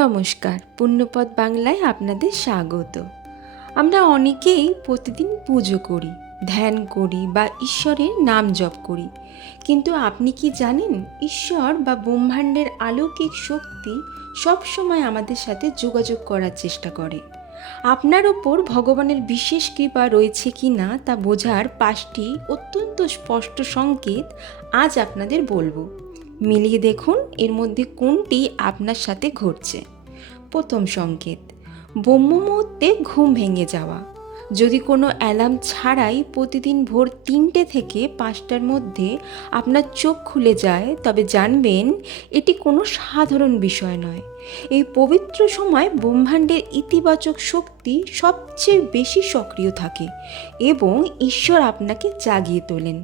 নমস্কার, পুণ্যপথ বাংলায় আপনাদের স্বাগত। আমরা অনেকেই প্রতিদিন পুজো করি, ধ্যান করি বা ঈশ্বরের নাম জপ করি, কিন্তু আপনি কি জানেন ঈশ্বর বা ব্রহ্মাণ্ডের অলৌকিক শক্তি সবসময় আমাদের সাথে যোগাযোগ করার চেষ্টা করে। আপনার ওপর ভগবানের বিশেষ কৃপা রয়েছে কি না তা বোঝার 5টি অত্যন্ত স্পষ্ট সংকেত আজ আপনাদের বলবো। মিলিয়ে দেখুন এর মধ্যে কোনটি আপনার সাথে ঘটছে। প্রথম সংকেত, ব্রহ্ম মুহূর্তে ঘুম ভেঙে যাওয়া। যদি কোনো অ্যালার্ম ছাড়াই প্রতিদিন ভোর 3টে থেকে 5টার মধ্যে আপনার চোখ খুলে যায়, তবে জানবেন এটি কোনো সাধারণ বিষয় নয়। এই পবিত্র সময় ব্রহ্মাণ্ডের ইতিবাচক শক্তি সবচেয়ে বেশি সক্রিয় থাকে এবং ঈশ্বর আপনাকে জাগিয়ে তোলেন।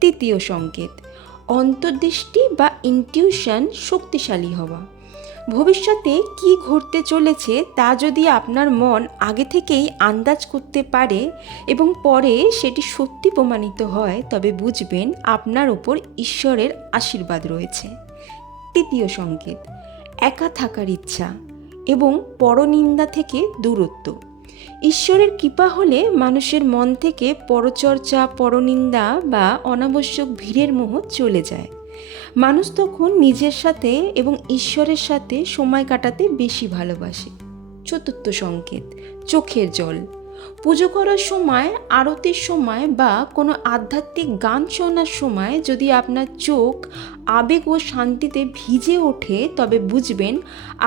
দ্বিতীয় সংকেত, অন্তর্দৃষ্টি বা ইনটিউশন শক্তিশালী হওয়া। ভবিষ্যতে কি ঘটতে চলেছে তা যদি আপনার মন আগে থেকেই আন্দাজ করতে পারে এবং পরে সেটি সত্যি প্রমাণিত হয়, তবে বুঝবেন আপনার ওপর ঈশ্বরের আশীর্বাদ রয়েছে। তৃতীয় সংকেত, একা থাকার ইচ্ছা এবং পরনিন্দা থেকে দূরত্ব। ঈশ্বরের কৃপা হলে মানুষের মন থেকে পরচর্চা, পরনিন্দা বা অনাবশ্যক ভিড়ের মোহ চলে যায়। মানুষ তখন নিজের সাথে এবং ঈশ্বরের সাথে সময় কাটাতে বেশি ভালোবাসে। চতুর্থ সংকেত, চোখের জল। পুজো করার সময়, আরতির সময় বা কোনো আধ্যাত্মিক গান শোনার সময় যদি আপনার চোখ আবেগ ও শান্তিতে ভিজে ওঠে, তবে বুঝবেন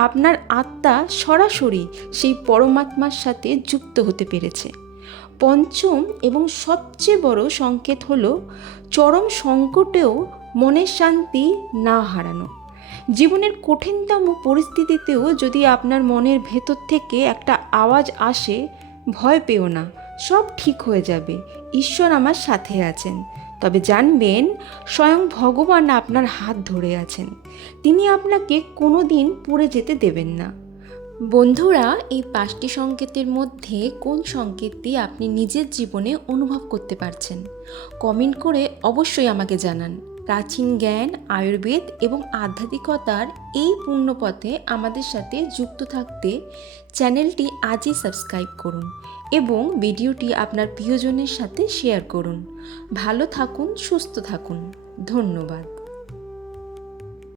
আপনার আত্মা সরাসরি সেই পরমাত্মার সাথে যুক্ত হতে পেরেছে। পঞ্চম এবং সবচেয়ে বড় সংকেত হলো চরম সংকটেও মনের শান্তি না হারানো। জীবনের কঠিনতম পরিস্থিতিতেও যদি আপনার মনের ভেতর থেকে একটা আওয়াজ আসে, ভয় পেও না, সব ঠিক হয়ে যাবে, ঈশ্বর আমার সাথে আছেন, তবে জানবেন স্বয়ং ভগবান আপনার হাত ধরে আছেন। তিনি আপনাকে কোনো দিন পড়ে যেতে দেবেন না। বন্ধুরা, এই 5টি সংকেতের মধ্যে কোন সংকেতটি আপনি নিজের জীবনে অনুভব করতে পারছেন? কমেন্ট করে অবশ্যই আমাকে জানান। প্রাচীন জ্ঞান, আয়ুর্বেদ এবং আধ্যাত্মিকতার এই পুণ্যপথে আমাদের সাথে যুক্ত থাকতে চ্যানেলটি আজই সাবস্ক্রাইব করুন এবং ভিডিওটি আপনার প্রিয়জনের সাথে শেয়ার করুন। ভালো থাকুন, সুস্থ থাকুন। ধন্যবাদ।